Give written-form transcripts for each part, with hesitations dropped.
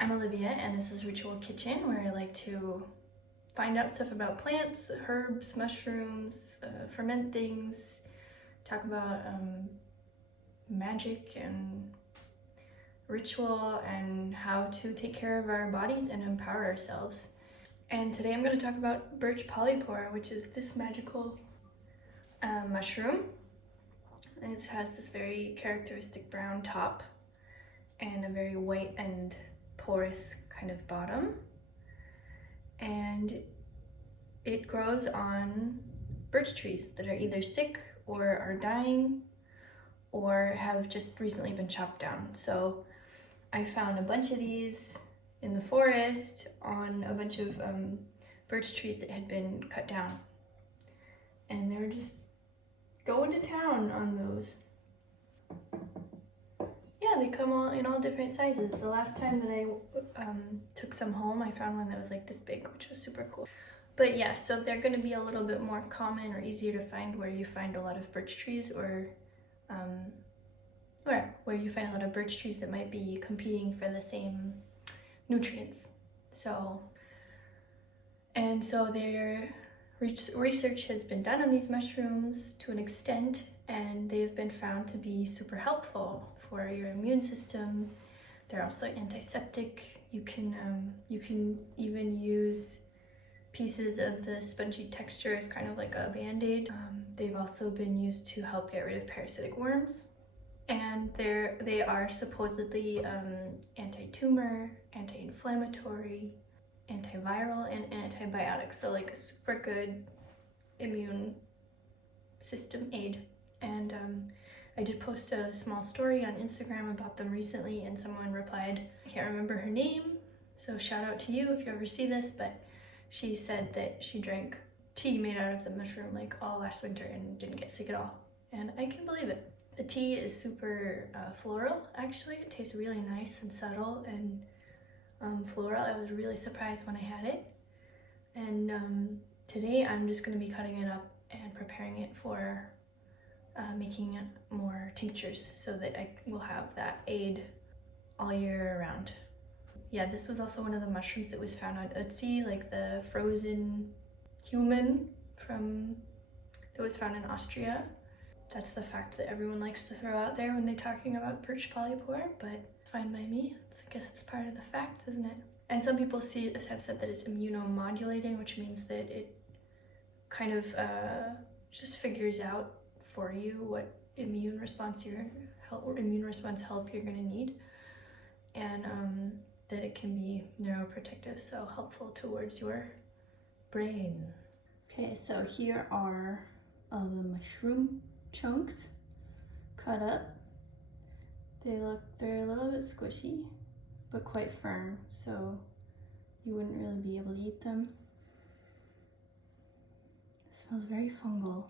I'm Olivia, and this is Ritual Kitchen, where I like to find out stuff about plants, herbs, mushrooms, ferment things, talk about magic and ritual and how to take care of our bodies and empower ourselves. And today I'm going to talk about Birch Polypore, which is this magical mushroom. It has this very characteristic brown top and a very white and porous kind of bottom, and it grows on birch trees that are either sick or are dying or have just recently been chopped down. So I found a bunch of these in the forest on a bunch of birch trees that had been cut down, and they're just going to town on those. Yeah, they come all in all different sizes. The last time that I took some home, I found one that was like this big, which was super cool. But yeah, so they're going to be a little bit more common or easier to find where you find a lot of birch trees, or where you find a lot of birch trees that might be competing for the same nutrients. So their research has been done on these mushrooms to an extent, and they've been found to be super helpful for your immune system. They're also antiseptic. You can even use pieces of the spongy texture as kind of like a band-aid. They've also been used to help get rid of parasitic worms, and they are supposedly anti-tumor, anti-inflammatory, antiviral, and antibiotic, so like a super good immune system aid. And I did post a small story on Instagram about them recently, and someone replied, I can't remember her name, so shout out to you if you ever see this, but she said that she drank tea made out of the mushroom like all last winter and didn't get sick at all, and I can believe it. The tea is super floral, actually. It tastes really nice and subtle and floral. I was really surprised when I had it, and today I'm just going to be cutting it up and preparing it for making more tinctures so that I will have that aid all year around. Yeah, this was also one of the mushrooms that was found on Etsy, like the frozen human that was found in Austria. That's the fact that everyone likes to throw out there when they're talking about Birch Polypore, but fine by me. I guess it's part of the fact, isn't it? And some people have said that it's immunomodulating, which means that it kind of just figures out for you what immune response help you're going to need, and that it can be neuroprotective, so helpful towards your brain. Okay, so here are all the mushroom chunks cut up. They're a little bit squishy, but quite firm, so you wouldn't really be able to eat them. It smells very fungal.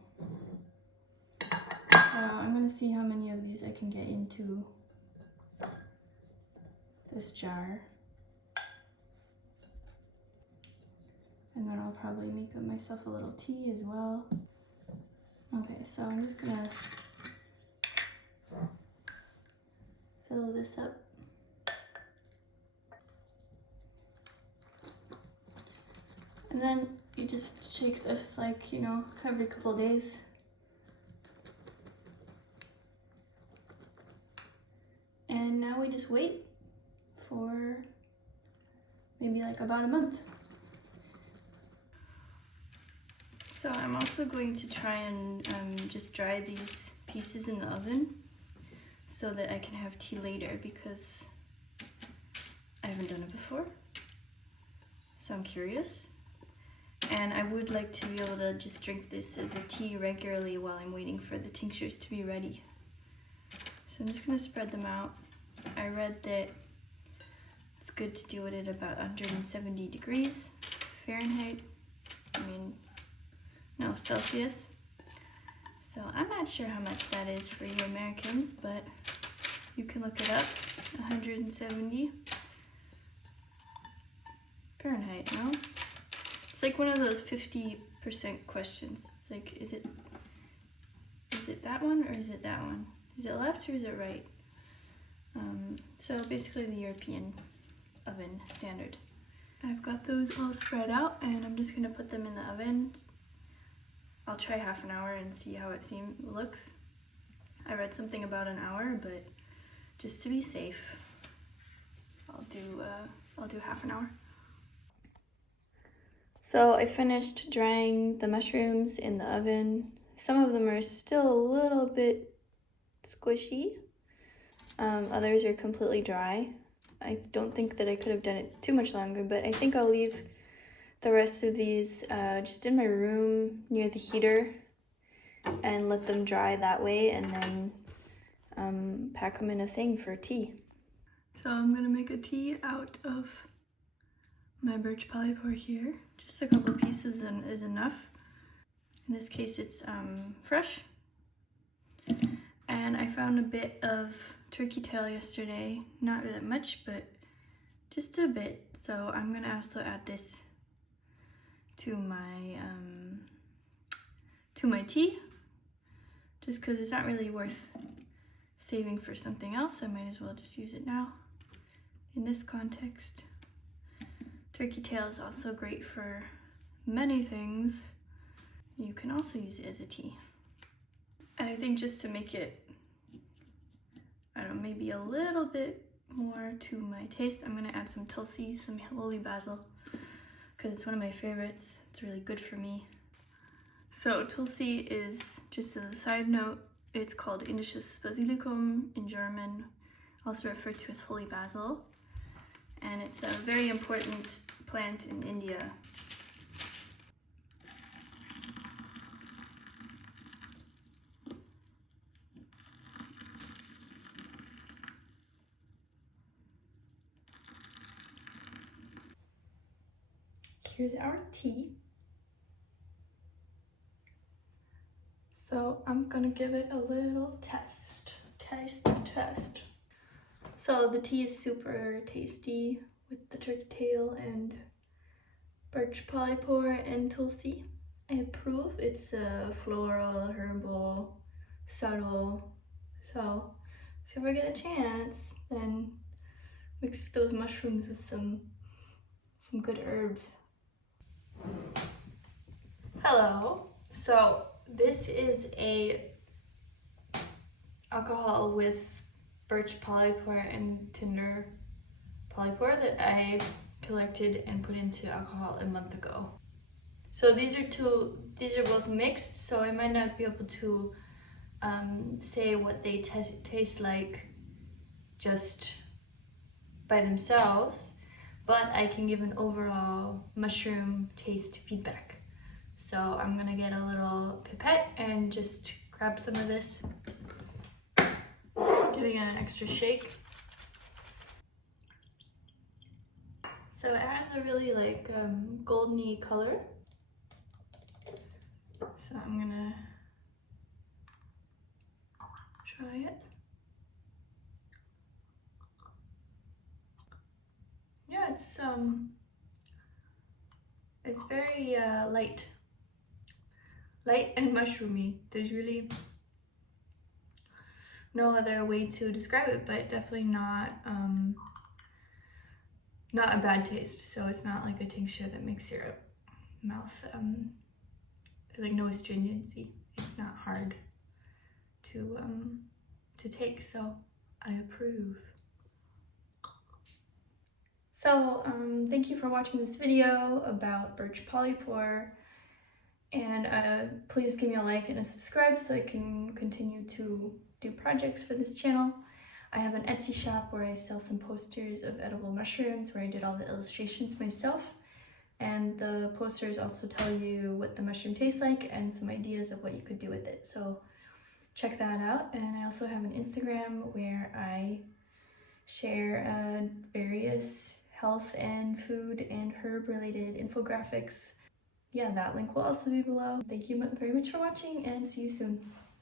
I'm gonna see how many of these I can get into this jar, and then I'll probably make myself a little tea as well. Okay, so I'm just gonna fill this up. And then you just shake this like, every couple of days. And now we just wait for maybe like about a month. So I'm also going to try and just dry these pieces in the oven so that I can have tea later, because I haven't done it before. So I'm curious. And I would like to be able to just drink this as a tea regularly while I'm waiting for the tinctures to be ready. So I'm just going to spread them out. I read that it's good to do it at about 170 degrees Fahrenheit. Celsius. So I'm not sure how much that is for you Americans, but you can look it up. 170 Fahrenheit, no? It's like one of those 50% questions. It's like, is it that one or is it that one? Is it left or is it right? So basically the European oven standard. I've got those all spread out and I'm just gonna put them in the oven. I'll try half an hour and see how it looks. I read something about an hour, but just to be safe, I'll do half an hour. So I finished drying the mushrooms in the oven. Some of them are still a little bit squishy. Others are completely dry. I don't think that I could have done it too much longer, but I think I'll leave the rest of these just in my room near the heater and let them dry that way, and then pack them in a thing for tea. So I'm gonna make a tea out of my Birch Polypore here. Just a couple pieces is enough. In this case it's fresh. And I found a bit of turkey tail yesterday. Not that much, but just a bit. So I'm gonna also add this to my tea, just because it's not really worth saving for something else. I might as well just use it now in this context. Turkey tail is also great for many things. You can also use it as a tea. And I think just to make it, I don't know, maybe a little bit more to my taste, I'm gonna add some tulsi, some holy basil, because it's one of my favorites. It's really good for me. So tulsi is, just as a side note, it's called Indisches Basilicum in German, also referred to as holy basil. And it's a very important plant in India. Here's our tea. So I'm gonna give it a little taste. So the tea is super tasty with the turkey tail and Birch Polypore and tulsi. I approve. It's floral, herbal, subtle. So if you ever get a chance, then mix those mushrooms with some good herbs. Hello. So this is a alcohol with Birch Polypore and Tinder Polypore that I collected and put into alcohol a month ago. So these are both mixed, so I might not be able to say what they taste like just by themselves, but I can give an overall mushroom taste feedback. So I'm gonna get a little pipette and just grab some of this, giving it an extra shake. So it has a really like goldeny color. So I'm gonna try it. Yeah, it's very light and mushroomy. There's really no other way to describe it, but definitely not a bad taste. So it's not like a tincture that makes your mouth there's like no astringency. It's not hard to take, so I approve. So thank you for watching this video about Birch Polypore, and please give me a like and a subscribe so I can continue to do projects for this channel. I have an Etsy shop where I sell some posters of edible mushrooms where I did all the illustrations myself, and the posters also tell you what the mushroom tastes like and some ideas of what you could do with it. So check that out. And I also have an Instagram where I share various health and food and herb related infographics. Yeah, that link will also be below. Thank you very much for watching, and see you soon.